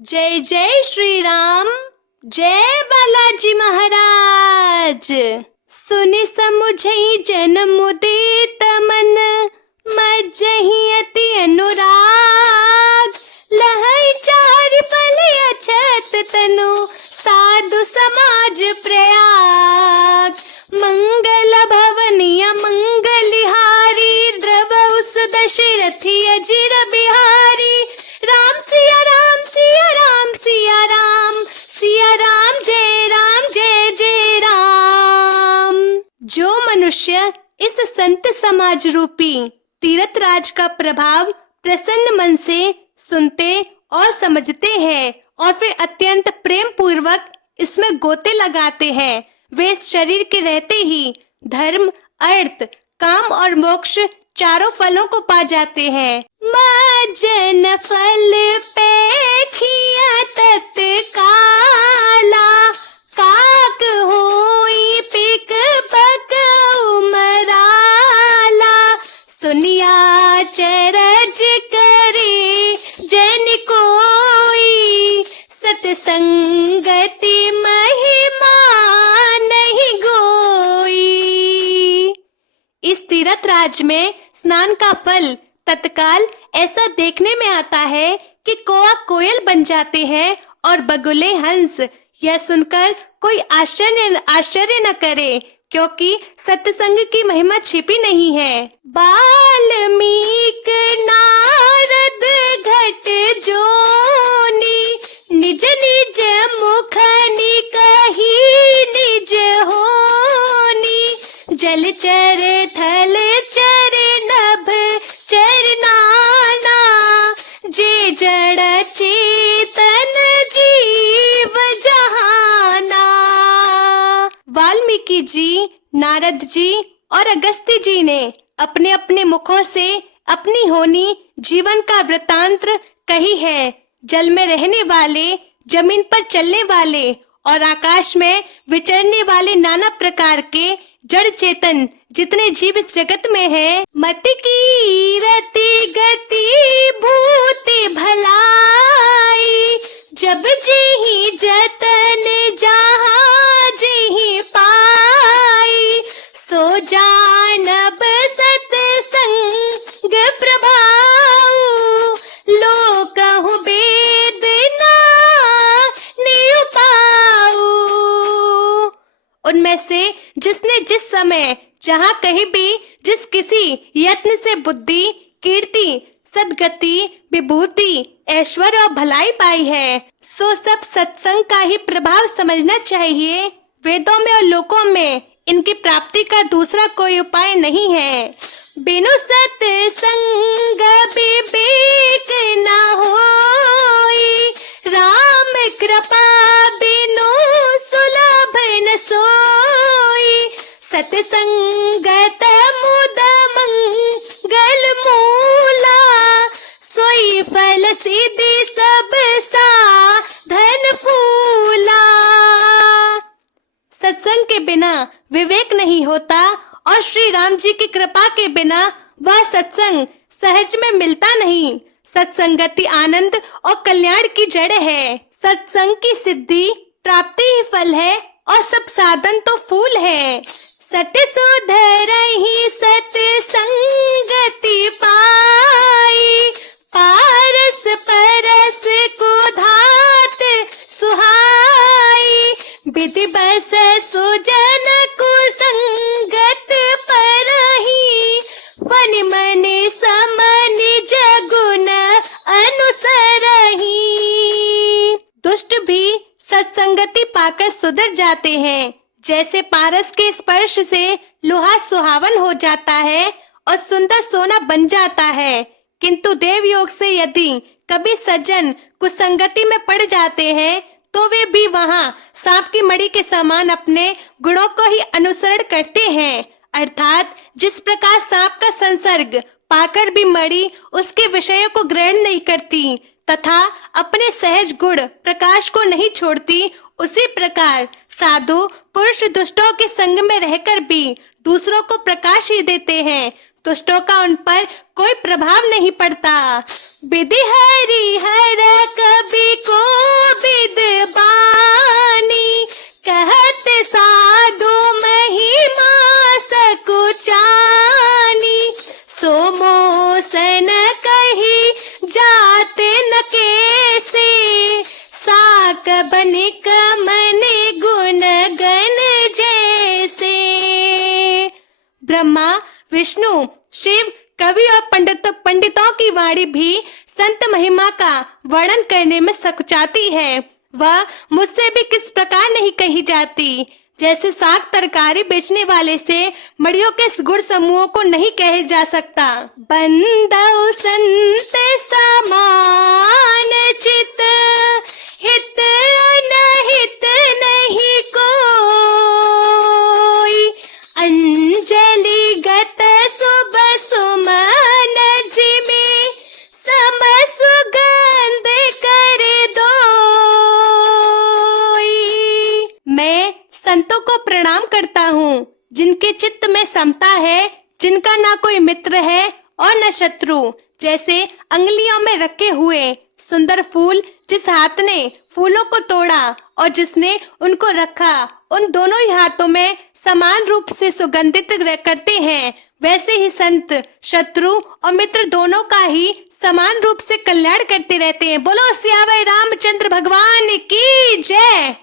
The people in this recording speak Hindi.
जय जय श्री राम, जय बालाजी महाराज। सुनि समुझई जन्म उदित मन, मज्जहि अति अनुराग। लहै चारि फल अछत तनु, साधु समाज प्रयाग। मंगल भवनिय मंगलिहारी, द्रवहु सुदशरथि अजिर बिहारी। राम सिया राम सिया राम सिया राम, सिया राम जय जय राम। जो मनुष्य इस संत समाज रूपी तीर्थ राज का प्रभाव प्रसन्न मन से सुनते और समझते हैं और फिर अत्यंत प्रेम पूर्वक इसमें गोते लगाते हैं, वे इस शरीर के रहते ही धर्म, अर्थ, काम और मोक्ष चारों फलों को पा जाते हैं। मज्जन फल पेखिया तत्काला, काक होई पिक पक उमराला। सुनिया चरज करे जन कोई, सतसंगति महिमा नहीं गोई। इस तीर्थ राज में स्नान का फल तत्काल ऐसा देखने में आता है कि कौआ कोयल बन जाते हैं और बगुले हंस। यह सुनकर कोई आश्चर्य न करे, क्योंकि सत्संग की महिमा छिपी नहीं है। बाल्मीक नारद घट जोनी, निज निज मुख निकहि निज होनी। जलचर थल चर नभ चरनाना, जे जड़ चेतन जीव जहाना। वाल्मीकि जी, नारद जी और अगस्त्य जी ने अपने अपने मुखों से अपनी होनी जीवन का वृतांत कही है। जल में रहने वाले, जमीन पर चलने वाले और आकाश में विचरने वाले नाना प्रकार के जड़ चेतन जितने जीवित जगत में है, मति की रति गति भूति भलाई। जब जेहि जतन जहाँ जेहि पाई, सो जानब सतसंग प्रभाव। लोकहु वेद नाहि पाऊ। उनमें से जिसने जिस समय जहाँ कहीं भी जिस किसी यत्न से बुद्धि, कीर्ति, सद्गति, विभूति, ऐश्वर्य और भलाई पाई है, सो सब सत्संग का ही प्रभाव समझना चाहिए। वेदों में और लोकों में इनकी प्राप्ति का दूसरा कोई उपाय नहीं है। बिनु सत्संग विवेक न होई, राम कृपा बिनु सुलभ न सोई। सत्संगत मुद मंगल मूला, सोई फल सिद्धि सब साधन फूला। सत्संग के बिना विवेक नहीं होता और श्री राम जी की कृपा के बिना वह सत्संग सहज में मिलता नहीं। सत्संगति आनंद और कल्याण की जड़ है। सत्संग की सिद्धि प्राप्ति ही फल है और सब साधन तो फूल है। सत सुधरहि सत्संगति पाई, पारस परस को धात सुहाई। विधि बस सुजन कुसंगत परहि, फनि मनि समनि जगुन अनुसरहि। दुष्ट भी सत्संगति पाकर सुधर जाते हैं। जैसे पारस के स्पर्श से लोहा सुहावन हो जाता है और सुंदर सोना बन जाता है, किंतु देव योग से यदि कभी सज्जन कुसंगति में पड़ जाते हैं तो वे भी वहां सांप की मड़ी के समान अपने गुणों को ही अनुसरण करते हैं। अर्थात जिस प्रकार सांप का संसर्ग पाकर भी मड़ी उसके विषयों को ग्रहण नहीं करती तथा अपने सहज गुण प्रकाश को नहीं छोड़ती, उसी प्रकार साधु पुरुष दुष्टों के संग में रहकर भी दूसरों को प्रकाश ही देते हैं। दुष्टों का उन पर कोई प्रभाव नहीं पड़ता। विधि हरि हर कभी को कबन कमन गुण गण जैसे। ब्रह्मा, विष्णु, शिव, कवि और पंडितों की वाणी भी संत महिमा का वर्णन करने में सकुचाती है। वह मुझसे भी किस प्रकार नहीं कही जाती। जैसे साग तरकारी बेचने वाले से मड़ियों के गुण समूहों को नहीं कहे जा सकता। बंदौ संत समान चित, हित अनहित नहीं कोई। अंजलि गत शुभ सुमन जिमे, सम सुगंध कर दोई। मैं संतों को प्रणाम करता हूँ, जिनके चित्त में समता है, जिनका ना कोई मित्र है और न शत्रु। जैसे अंगुलियों में रखे हुए सुंदर फूल, जिस हाथ ने फूलों को तोड़ा और जिसने उनको रखा, उन दोनों ही हाथों में समान रूप से सुगंधित करते हैं, वैसे ही संत शत्रु और मित्र दोनों का ही समान रूप से कल्याण करते रहते हैं। बोलो सियावर रामचंद्र भगवान की जय।